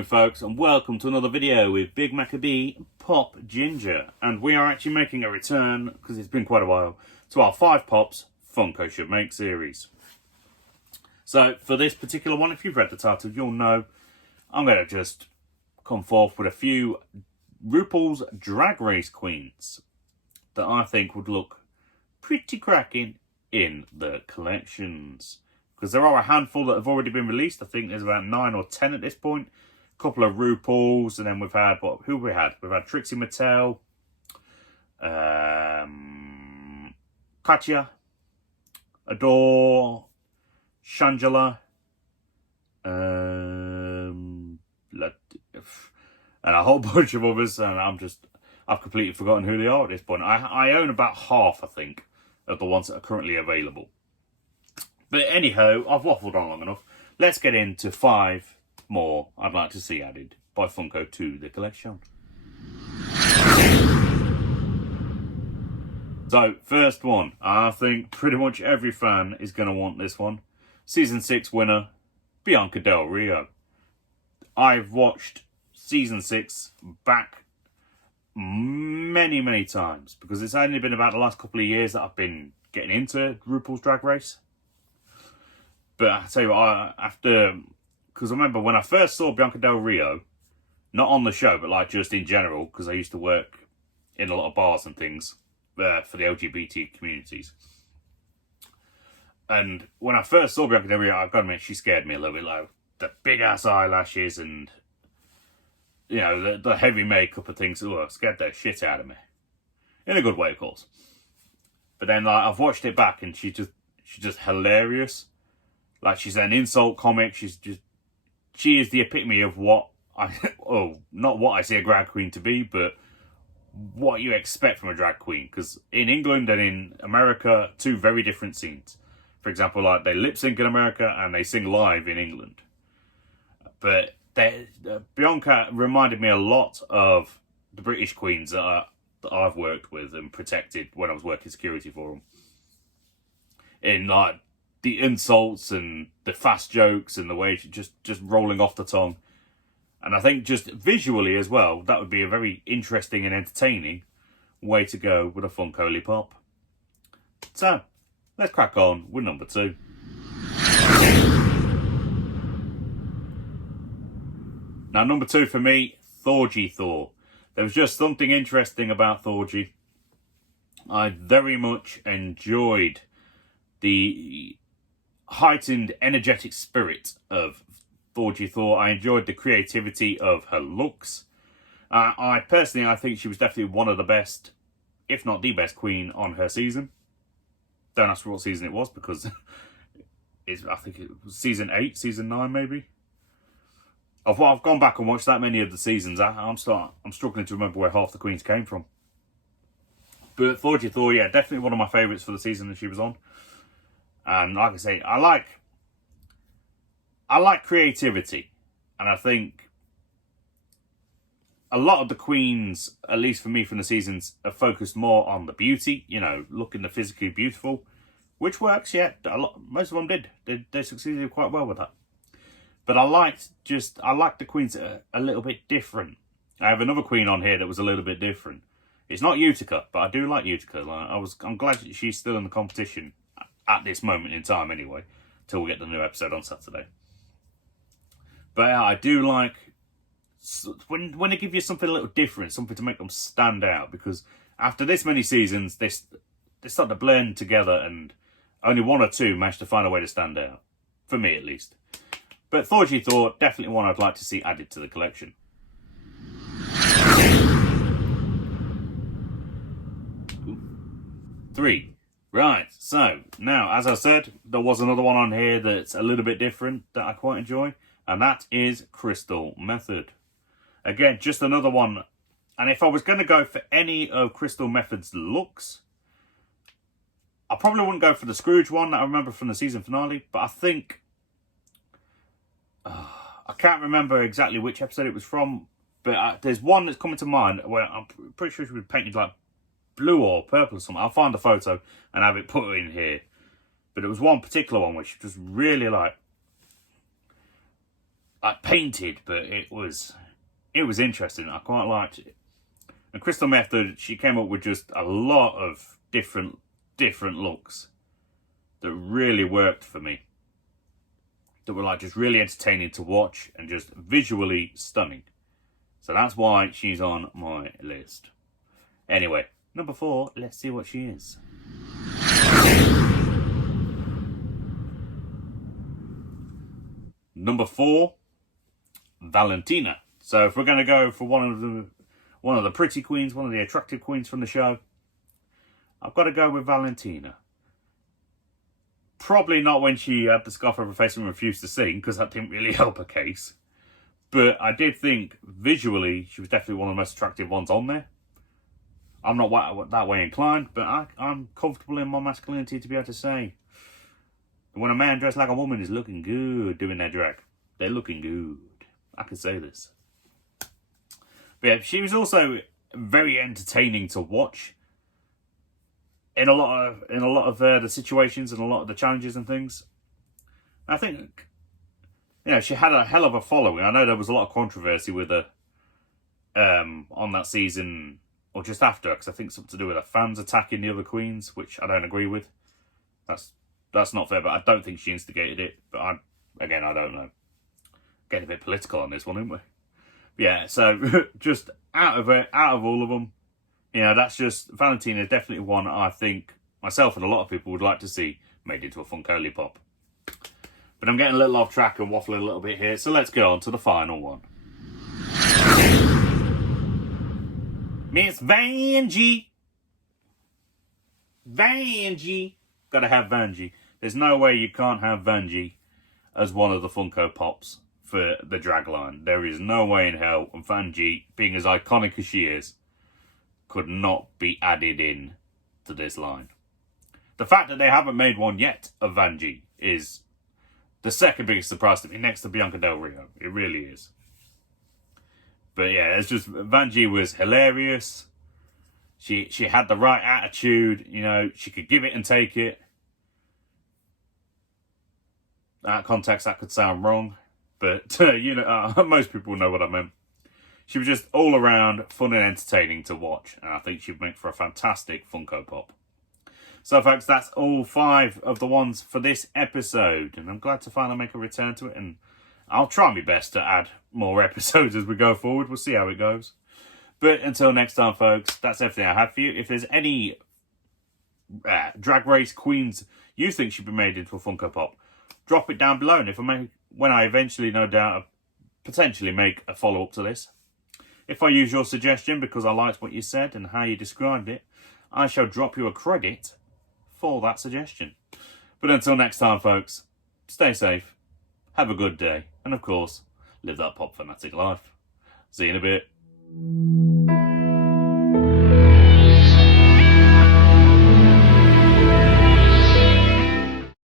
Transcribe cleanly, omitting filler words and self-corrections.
afternoon, folks, and welcome to another video with Big Maccabee Pop Ginger. And we are actually making a return, because it's been quite a while, to our 5 Pops Funko Should Make series. So, for this particular one, if you've read the title, you'll know I'm going to just come forth with a few RuPaul's Drag Race queens that I think would look pretty cracking in the collections. Because there are a handful that have already been released. I think there's about 9 or 10 at this point. A couple of RuPaul's, and then we've had, who have we had? We've had Trixie Mattel, Katya, Adore, Shangela, and a whole bunch of others, and I've completely forgotten who they are at this point. I own about half, I think, of the ones that are currently available. But anyhow, I've waffled on long enough. Let's get into 5 more I'd like to see added by Funko to the collection. So, first one. I think pretty much every fan is going to want this one. Season 6 winner, Bianca Del Rio. I've watched Season 6 back many, many times, because it's only been about the last couple of years that I've been getting into RuPaul's Drag Race. But I tell you what, because I remember when I first saw Bianca Del Rio, not on the show, but like just in general, because I used to work in a lot of bars and things for the LGBT communities. And when I first saw Bianca Del Rio, I've got to admit, she scared me a little bit. Like the big ass eyelashes and, you know, the heavy makeup and things. Oh, scared the shit out of me. In a good way, of course. But then like, I've watched it back and she's just hilarious. Like, she's an insult comic. She is the epitome of what not what I see a drag queen to be, but what you expect from a drag queen. Because in England and in America, 2 very different scenes. For example, like they lip sync in America and they sing live in England. But Bianca reminded me a lot of the British queens that I've worked with and protected when I was working security for them. In like the insults and the fast jokes and the way she just rolling off the tongue. And I think just visually as well, that would be a very interesting and entertaining way to go with a Funko Pop. So, let's crack on with number 2. Now, number 2 for me, Thorgy Thor. There was just something interesting about Thorgy. I very much enjoyed the heightened energetic spirit of Thorgy Thor. I enjoyed the creativity of her looks. I think she was definitely one of the best, if not the best queen on her season. Don't ask what season it was, because I think it was season 8, season 9 maybe. I've gone back and watched that many of the seasons. I'm struggling to remember where half the queens came from. But Thorgy Thor, yeah, definitely one of my favourites for the season that she was on. And like I say, I like creativity. And I think a lot of the queens, at least for me from the seasons, are focused more on the beauty, you know, looking the physically beautiful, which works, yeah. Most of them did. They succeeded quite well with that. But I like the queens that are a little bit different. I have another queen on here that was a little bit different. It's not Utica, but I do like Utica. I'm glad that she's still in the competition at this moment in time anyway, till we get the new episode on Saturday. But I do like when they give you something a little different, something to make them stand out, because after this many seasons, they start to blend together and only 1 or 2 manage to find a way to stand out. For me, at least. But Thorgy Thor, definitely one I'd like to see added to the collection. 3. Right, so now, as I said, there was another one on here that's a little bit different that I quite enjoy, and that is Crystal Method. Again, just another one, and if I was going to go for any of Crystal Method's looks, I probably wouldn't go for the Scrooge one that I remember from the season finale, but I think, I can't remember exactly which episode it was from, but there's one that's coming to mind where I'm pretty sure she was painted like blue or purple or something. I'll find the photo and have it put in here. But it was one particular one which just really like painted, but it was interesting. I quite liked it. And Crystal Method, she came up with just a lot of different looks that really worked for me. That were like just really entertaining to watch and just visually stunning. So that's why she's on my list. Anyway, number 4, let's see what she is. Number 4, Valentina. So if we're going to go for one of the pretty queens, one of the attractive queens from the show, I've got to go with Valentina. Probably not when she had the scarf over her face and refused to sing, because that didn't really help her case. But I did think, visually, she was definitely one of the most attractive ones on there. I'm not that way inclined, but I'm comfortable in my masculinity to be able to say, when a man dressed like a woman is looking good doing their drag, they're looking good. I can say this. But yeah, she was also very entertaining to watch in a lot of the situations and a lot of the challenges and things. I think, you know, she had a hell of a following. I know there was a lot of controversy with her on that season, or just after, because I think something to do with her fans attacking the other queens, which I don't agree with. That's not fair, but I don't think she instigated it. But I don't know. Getting a bit political on this one, aren't we? Yeah, so just out of all of them, you know, that's just, Valentina is definitely one I think myself and a lot of people would like to see made into a Funko Pop. But I'm getting a little off track and waffling a little bit here, so let's go on to the final one. Miss Vanjie. Vanjie. Gotta have Vanjie. There's no way you can't have Vanjie as one of the Funko Pops for the drag line. There is no way in hell. And Vanjie, being as iconic as she is, could not be added in to this line. The fact that they haven't made one yet of Vanjie is the second biggest surprise to me, next to Bianca Del Rio. It really is. But yeah, it's just, Vanjie was hilarious. She had the right attitude, you know, she could give it and take it. Out of context, that could sound wrong, but you know, most people know what I meant. She was just all around fun and entertaining to watch, and I think she'd make for a fantastic Funko Pop. So folks, that's all 5 of the ones for this episode, and I'm glad to finally make a return to it, and I'll try my best to add more episodes as we go forward. We'll see how it goes. But until next time, folks, that's everything I have for you. If there's any drag race queens you think should be made into a Funko Pop, drop it down below. And if when I eventually, no doubt, potentially make a follow-up to this, if I use your suggestion because I liked what you said and how you described it, I shall drop you a credit for that suggestion. But until next time, folks, stay safe, have a good day, and of course, live that pop fanatic life. See you in a bit.